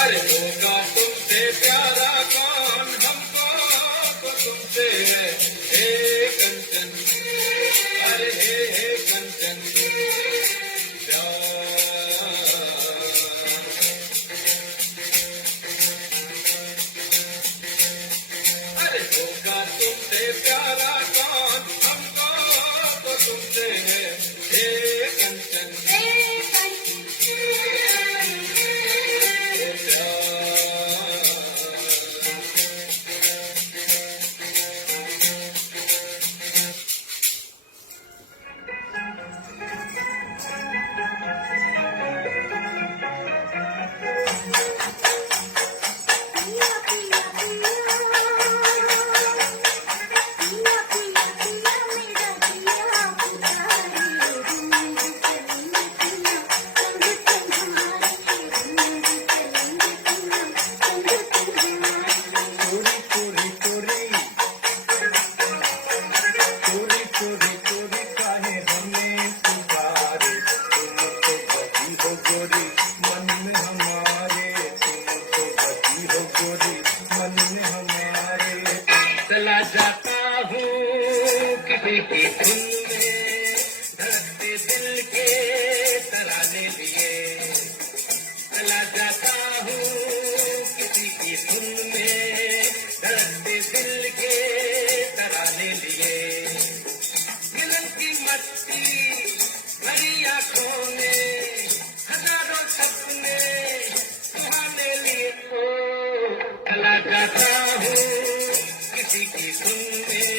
अरे होगा तुमसे प्यारा कौन, हमको तो तुमसे है हे कंचन, अरे हे कंचन अरे होगा तुमसे प्यारा कौन, हमको तो तुमसे है हे कंचन। चला जाता हूँ किसी की धुन में, धड़कते दिल के तराने लिए। चला जाता हूँ किसी की धुन में, धड़कते दिल के तराने लिए। मिलन की मस्ती भरी आंखों में, हजारों सपने सुहाने लिए। चला जाता हूँ किसी की धुन में,